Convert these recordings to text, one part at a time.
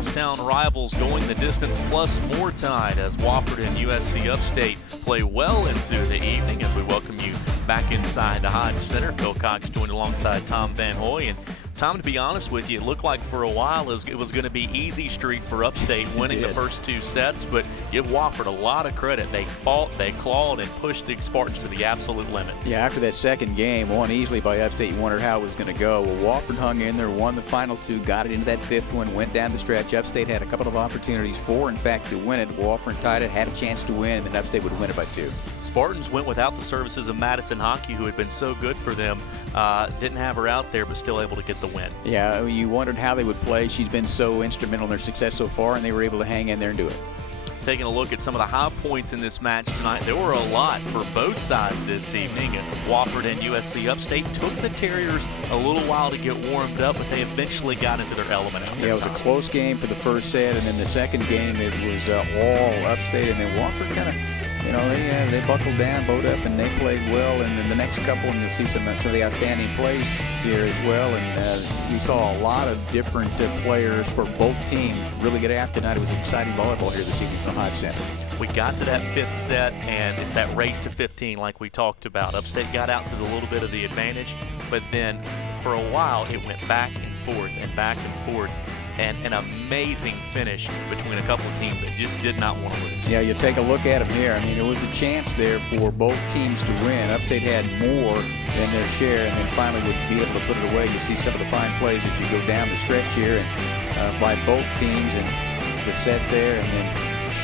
crosstown rivals going the distance plus more tonight as Wofford and USC Upstate play well into the evening as we welcome you back inside the Hodge Center. Phil Cox joined alongside Tom Van Hoy. And Tom, to be honest with you, it looked like for a while it was going to be easy street for Upstate winning the first two sets, but give Wofford a lot of credit. They fought, they clawed, and pushed the Spartans to the absolute limit. Yeah, after that second game, won easily by Upstate, you wondered how it was going to go. Well, Wofford hung in there, won the final two, got it into that fifth one, went down the stretch. Upstate had a couple of opportunities, four in fact, to win it. Wofford tied it, had a chance to win, and then Upstate would win it by two. Spartans went without the services of Madison Hockey, who had been so good for them. Didn't have her out there, but still able to get the win. Yeah, you wondered how they would play. She's been so instrumental in their success so far, and they were able to hang in there and do it. Taking a look at some of the high points in this match tonight, there were a lot for both sides this evening. Wofford and USC Upstate took the Terriers a little while to get warmed up, but they eventually got into their element out there. Yeah, it was a close game for the first set, and then the second game it was all Upstate, and then Wofford kind of, you know, they buckled down, bowed up, and they played well. And then the next couple, and you'll see some of the outstanding plays here as well. And we saw a lot of different players for both teams really get after tonight. It was exciting volleyball here this evening from the Hodge Center. We got to that fifth set, and it's that race to 15 like we talked about. Upstate got out to a little bit of the advantage, but then for a while it went back and forth and back and forth. And an amazing finish between a couple of teams that just did not want to lose. Yeah, you take a look at them here. I mean, there was a chance there for both teams to win. Upstate had more than their share, and then finally would be able to put it away. You see some of the fine plays as you go down the stretch here, and by both teams, and the set there, and then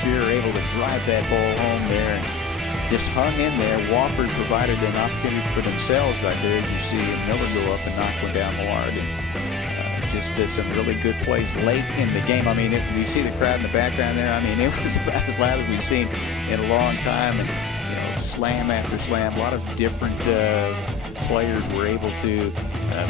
Shearer able to drive that ball home there, and just hung in there. Wofford provided an opportunity for themselves right there. As you see Miller go up and knock one down hard. Just some really good plays late in the game. I mean, you see the crowd in the background there. I mean, it was about as loud as we've seen in a long time. And, you know, slam after slam. A lot of different players were able to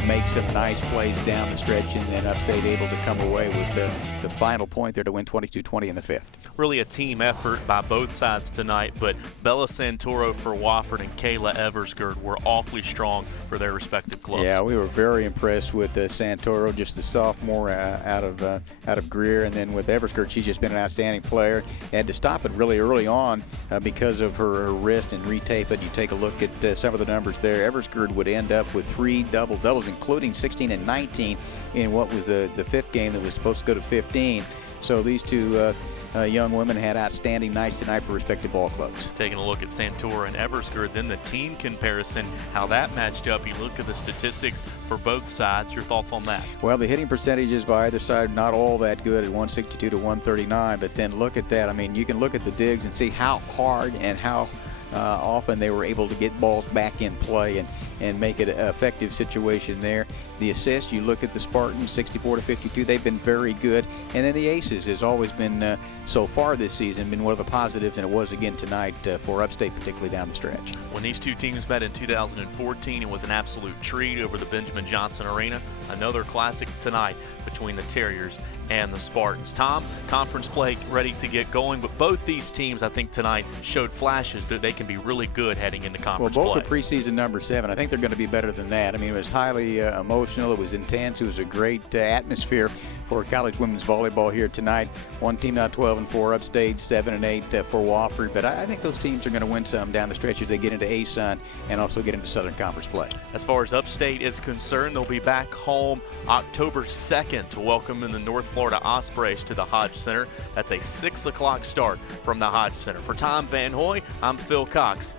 make some nice plays down the stretch, and then Upstate able to come away with the final point there to win 22-20 in the fifth. Really a team effort by both sides tonight, but Bella Santoro for Wofford and Kayla Eversgerd were awfully strong for their respective clubs. Yeah, we were very impressed with Santoro, just the sophomore out of Greer, and then with Eversgerd, she's just been an outstanding player. Had to stop it really early on because of her wrist and retape it. You take a look at some of the numbers there. Eversgerd would end up with 3 double-doubles, including 16 and 19 in what was the fifth game that was supposed to go to 15. So these two young women had outstanding nights tonight for respective ball clubs. Taking a look at Santoro and Eversgerd, then the team comparison, how that matched up. You look at the statistics for both sides. Your thoughts on that? Well, the hitting percentages by either side not all that good at 162 to 139, but then look at that. I mean, you can look at the digs and see how hard and how often they were able to get balls back in play and make it an effective situation there. The assists, you look at the Spartans, 64 to 52, they've been very good. And then the Aces has always been, so far this season, been one of the positives, and it was again tonight for Upstate, particularly down the stretch. When these two teams met in 2014, it was an absolute treat over the Benjamin Johnson Arena. Another classic tonight between the Terriers and the Spartans. Tom, conference play ready to get going, but both these teams, I think, tonight showed flashes that they can be really good heading into conference play. Well, both are preseason number 7. I think they're going to be better than that. I mean, it was highly emotional. It was intense. It was a great atmosphere for college women's volleyball here tonight. One team now 12-4, Upstate 7-8 for Wofford. But I think those teams are going to win some down the stretch as they get into ASUN and also get into Southern Conference play. As far as Upstate is concerned, they'll be back home October 2nd to welcome in the North Florida Ospreys to the Hodge Center. That's a 6 o'clock start from the Hodge Center. For Tom Van Hoy, I'm Phil Cox.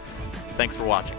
Thanks for watching.